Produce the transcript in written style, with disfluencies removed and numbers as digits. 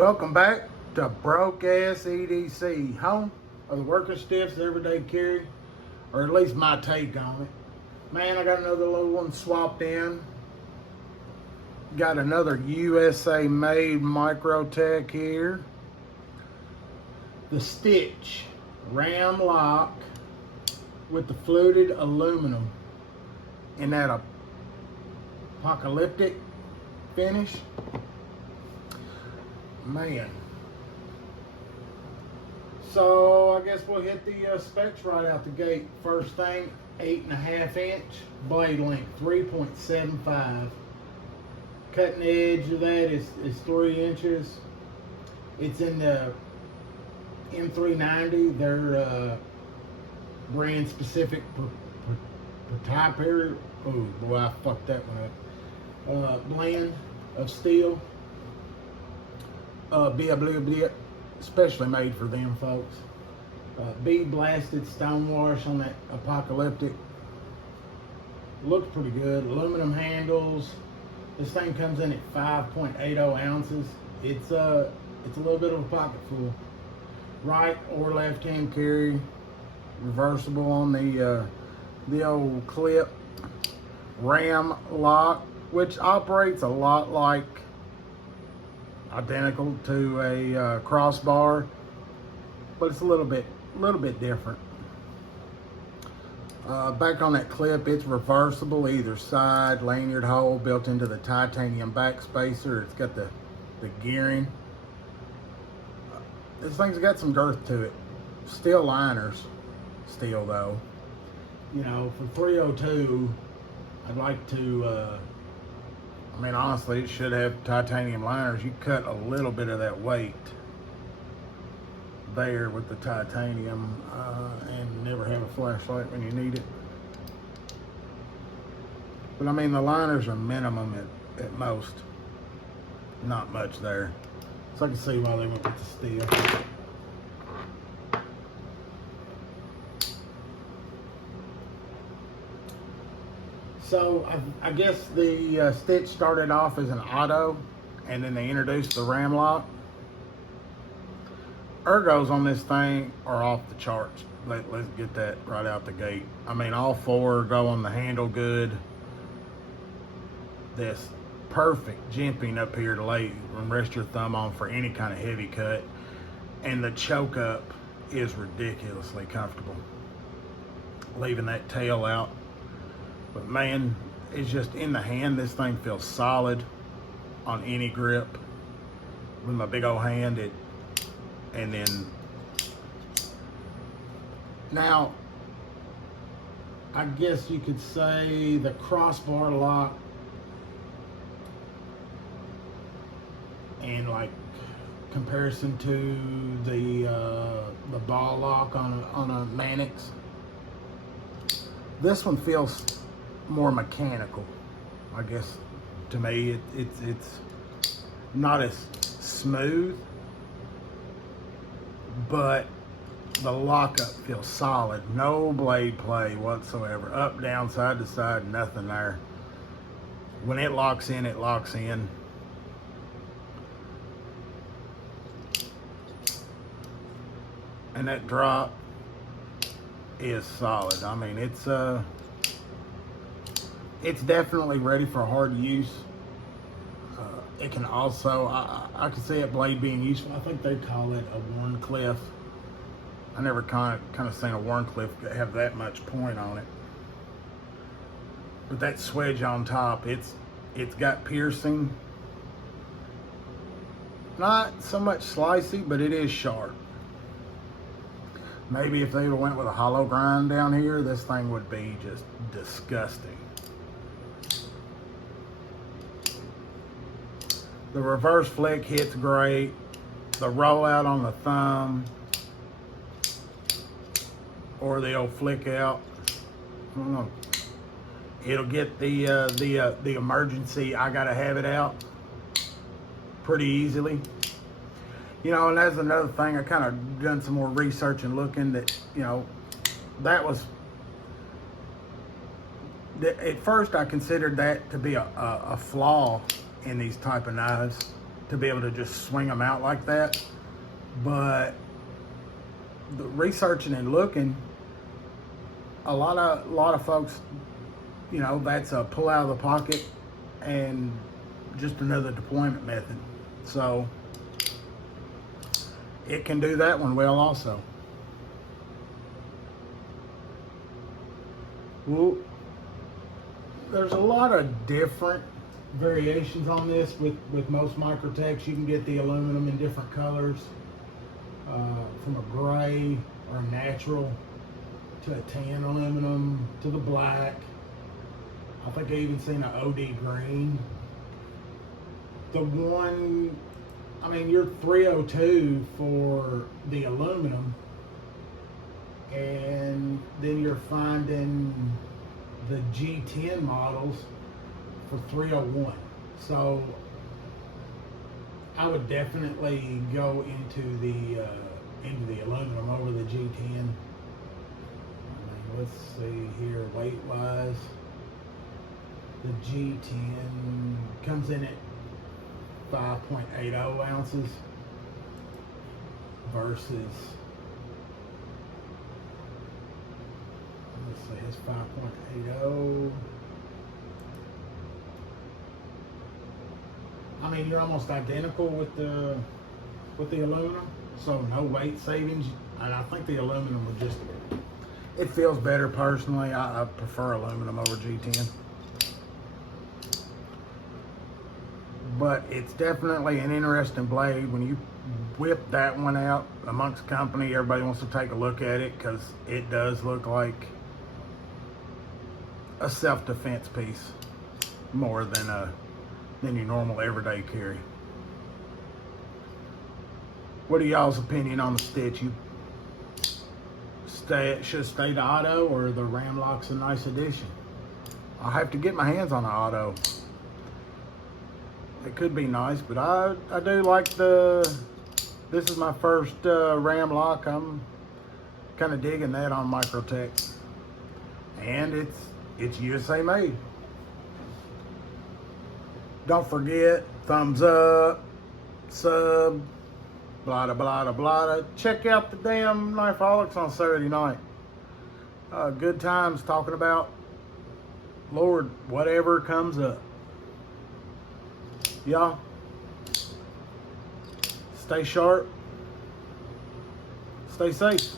Welcome back to Broke Ass EDC, home of the working stiffs everyday carry, or at least my take on it. Man, I got another little one swapped in. Got another USA made Microtech here. The Stitch Ram-Lok with the fluted aluminum in that apocalyptic finish. Man, so I guess we'll hit the specs right out the gate. First thing, 8.5 inch blade length, 3.75. Cutting edge of that is 3 inches. It's in the M390, their brand specific proprietary. Oh boy, I fucked that one up. Blend of steel. Especially made for them folks. Bead blasted stone wash on that apocalyptic. Looks pretty good. Aluminum handles. This thing comes in at 5.80 ounces. It's a little bit of a pocket full. Right or left hand carry. Reversible on the old clip. Ram-Lok, which operates a lot like, identical to a crossbar, but it's a little bit different. Back on that clip, it's reversible either side, lanyard hole built into the titanium backspacer. It's got the gearing. This thing's got some girth to it. Steel liners, steel though. You know, for 302, I'd like to. I mean, honestly, it should have titanium liners. You cut a little bit of that weight there with the titanium and never have a flashlight when you need it. But I mean, the liners are minimum at most. Not much there. So I can see why they went with the steel. So I guess the Stitch started off as an auto, and then they introduced the Ram-Lok. Ergos on this thing are off the charts. Let's get that right out the gate. I mean, all four go on the handle good. This perfect jimping up here to lay and rest your thumb on for any kind of heavy cut. And the choke up is ridiculously comfortable, leaving that tail out. But man, it's just in the hand, this thing feels solid on any grip. With my big old hand, and then, now, I guess you could say the crossbar lock and like comparison to the ball lock on a Mannix. This one feels more mechanical, I guess. To me, it's not as smooth, but the lockup feels solid. No blade play whatsoever. Up, down, side to side, nothing there. When it locks in, it locks in. And that drop is solid. I mean, it's definitely ready for hard use. It can also, I can see a blade being useful. I think they call it a Warncliffe. I never kind of seen a Warncliffe have that much point on it. But that swedge on top, it's got piercing. Not so much slicey, but it is sharp. Maybe if they went with a hollow grind down here, this thing would be just disgusting. The reverse flick hits great. The rollout on the thumb, or the old flick out, I don't know. It'll get the emergency, I gotta have it out, pretty easily. You know, and that's another thing. I kind of done some more research and looking that, you know, that was, at first I considered that to be a flaw in these type of knives. to be able to just swing them out like that. But the researching and looking, a lot of folks, you know, that's a pull out of the pocket and just another deployment method. So it can do that one well also. Well, there's a lot of different variations on this with most Microtechs. You can get the aluminum in different colors, from a gray or a natural to a tan aluminum to the black. I think I even seen an OD green. The one, I mean, you're 302 for the aluminum, and then you're finding the G10 models for 301. So I would definitely go into the aluminum over the G10. I mean, let's see here, weight wise, the G10 comes in at 5.80 ounces versus, let's see, it's 5.80. I mean, you're almost identical with the aluminum, so no weight savings. And I think the aluminum would just, it feels better personally. I prefer aluminum over G10. But it's definitely an interesting blade. When you whip that one out amongst company, everybody wants to take a look at it because it does look like a self-defense piece more than your normal everyday carry. What are y'all's opinion on the Stitch? You should stay the auto, or the Ram-Lok's a nice addition? I'll have to get my hands on the auto. It could be nice, but I do like this is my first Ram-Lok. I'm kind of digging that on Microtech. And it's USA made. Don't forget, thumbs up, sub, blah, blah, blah. Check out the damn Knifeholics on Saturday night. Good times talking about, Lord, whatever comes up. Y'all, stay sharp, stay safe.